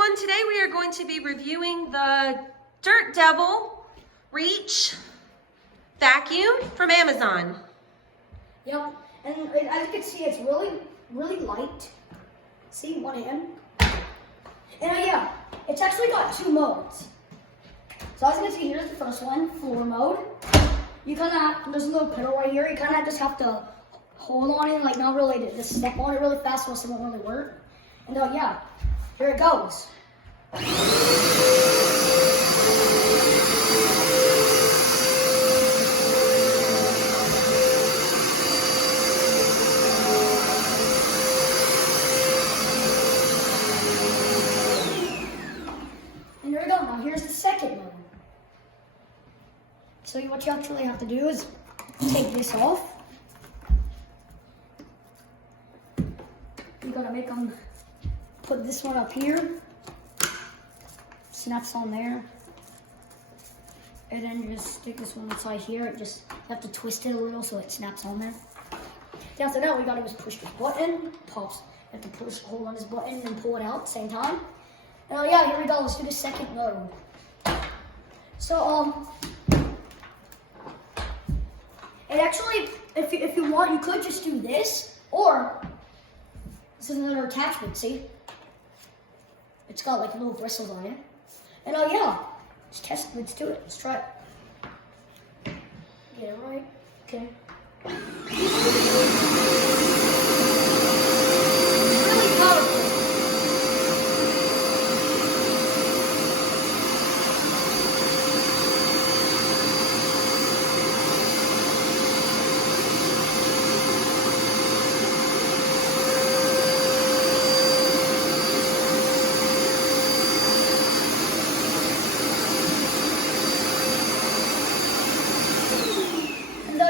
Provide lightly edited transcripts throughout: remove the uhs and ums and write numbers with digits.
everyone. Today we are going to be reviewing the Dirt Devil Reach vacuum from Amazon. Yep, and as you can see, it's really light. See, one hand. And yeah, it's actually got two modes. So as you can see, here's the first one, floor mode. You kind of, there's a little pedal right here. You kind of just have to hold on it, like not really, just step on it really fast so it won't really work. And yeah, here it goes. And there we go. Now here's the second mode. So what you actually have to do is take this off. You gotta make them put this one up here. Snaps on there. And then you just stick this one inside here. You have to twist it a little so it snaps on there. Then after that, we gotta just push this button. Pops. You have to hold on this button and pull it out at the same time. And yeah, here we go. Let's do the second mode. So and actually, if you want, you could just do this, or this is another attachment. See, it's got like little bristles on it. And yeah, let's test it. Let's do it. Let's try it. Get it right. Okay. Really powerful.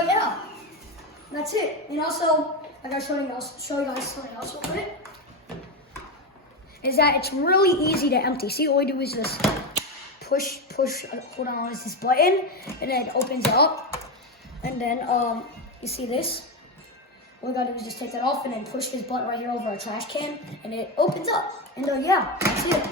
Yeah, that's it. And also, I gotta show you guys something else real quick. Is that it's really easy to empty. See, all we do is just push, hold on this button, and then it opens up. And then you see this? All we gotta do is just take that off and then push this button right here over our trash can, and it opens up. And yeah, that's it.